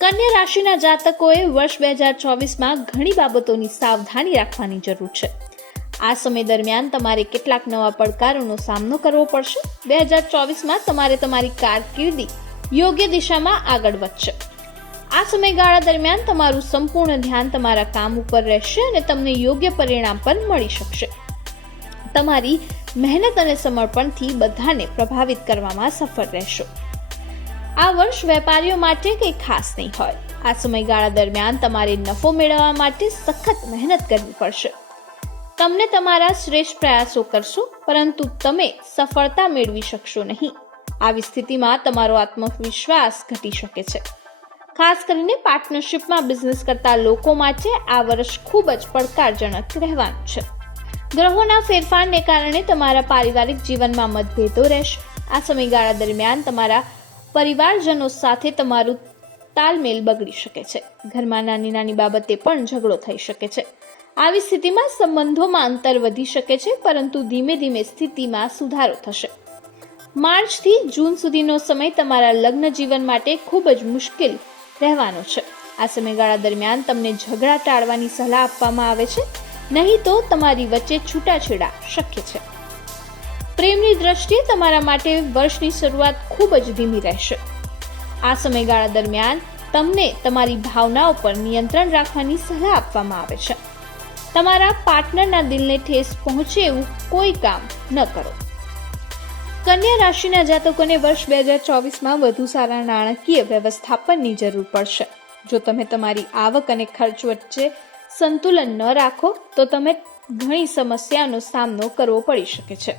કન્યા રાશિના જાતકોએ વર્ષ બે હજાર ચોવીસમાં ઘણી બાબતોની સાવધાની રાખવાની જરૂર છે. આ સમય દરમિયાન તમારે કેટલાક નવા પડકારોનો સામનો કરવો પડશે. બે હજાર ચોવીસમાં તમારે તમારી કારકિર્દી યોગ્ય દિશામાં આગળ વધશે. આ સમયગાળા દરમિયાન તમારું સંપૂર્ણ ધ્યાન તમારા કામ ઉપર રહેશે અને તમને યોગ્ય પરિણામ પણ મળી શકશે. તમારી મહેનત અને સમર્પણથી બધાને પ્રભાવિત કરવામાં સફળ રહેશો. આ વર્ષ વેપારીઓ માટે કંઈ ખાસ નહીં હોય. આ સમયગાળા દરમિયાન તમારે નફો મેળવવા માટે સખત મહેનત કરવી પડશે. તમને તમારા શ્રેષ્ઠ પ્રયાસો કરશો, પરંતુ તમે સફળતા મેળવી શકશો નહીં. આવી સ્થિતિમાં તમારો આત્મવિશ્વાસ ઘટી શકે છે. ખાસ કરીને પાર્ટનરશિપમાં બિઝનેસ કરતા લોકો માટે આ વર્ષ ખૂબ જ પડકારજનક રહેવાનું છે. ગ્રહોના ફેરફારને કારણે તમારા પારિવારિક જીવનમાં મતભેદો રહેશે. આ સમયગાળા દરમિયાન તમારા પરિવારજનો સાથે તમારું તાલમેલ બગડી શકે છે. ઘરમાં નાની નાની બાબતે પણ ઝઘડો થઈ શકે છે. આવી સ્થિતિમાં સંબંધોમાં અંતર વધી શકે છે, પરંતુ ધીમે ધીમે સ્થિતિમાં સુધારો થશે. માર્ચથી જૂન સુધીનો સમય તમારા લગ્ન જીવન માટે ખૂબ જ મુશ્કેલ રહેવાનો છે. આ સમયગાળા દરમિયાન તમને ઝઘડા ટાળવાની સલાહ આપવામાં આવે છે. નહીં તો તમારી વચ્ચે છૂટાછેડા શક્ય છે. પ્રેમની દ્રષ્ટિએ તમારા માટે વર્ષની શરૂઆત ખૂબ જ ધીમી રહેશે. આ સમયગાળા દરમિયાન તમને તમારી ભાવનાઓ પર નિયંત્રણ રાખવાની સલાહ આપવામાં આવે છે. તમારા પાર્ટનરના દિલને ઠેસ પહોંચે એવું કોઈ કામ ન કરો. કન્યા રાશિના જાતકોને વર્ષ બે હજાર ચોવીસમાં વધુ સારા નાણાકીય વ્યવસ્થાપનની જરૂર પડશે. જો તમે તમારી આવક અને ખર્ચ વચ્ચે સંતુલન ન રાખો તો તમે ઘણી સમસ્યાનો સામનો કરવો પડી શકે છે.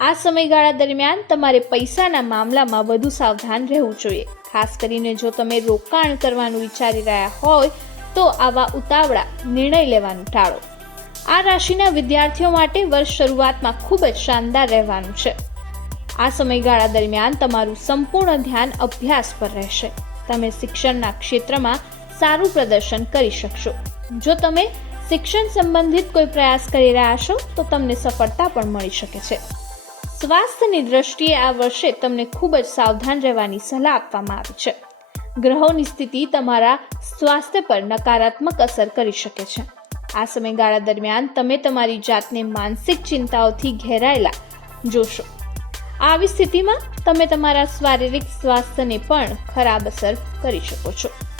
આ સમયગાળા દરમિયાન તમારે પૈસાના મામલામાં વધુ સાવધાન રહેવું જોઈએ. ખાસ કરીને જો તમે રોકાણ કરવાનું વિચારી રહ્યા હોય, તો આવા ઉતાવળા નિર્ણય લેવાનું ટાળો. આ રાશિના વિદ્યાર્થીઓ માટે વર્ષ શરૂઆતમાં ખૂબ જ શાનદાર રહેવાનું છે. આ સમયગાળા દરમિયાન તમારું સંપૂર્ણ ધ્યાન અભ્યાસ પર રહેશે. તમે શિક્ષણના ક્ષેત્રમાં સારું પ્રદર્શન કરી શકશો. જો તમે શિક્ષણ સંબંધિત કોઈ પ્રયાસ કરી રહ્યા છો, તો તમને સફળતા પણ મળી શકે છે. સ્વાસ્થ્યની દ્રષ્ટિએ આ વર્ષે તમને ખૂબ જ સાવધાન રહેવાની સલાહ આપવામાં આવી છે. ગ્રહોની સ્થિતિ તમારા સ્વાસ્થ્ય પર નકારાત્મક અસર કરી શકે છે. આ સમયગાળા દરમિયાન તમે તમારી જાતને માનસિક ચિંતાઓથી ઘેરાયેલા જોશો. આવી સ્થિતિમાં તમે તમારા શારીરિક સ્વાસ્થ્યને પણ ખરાબ અસર કરી શકો છો.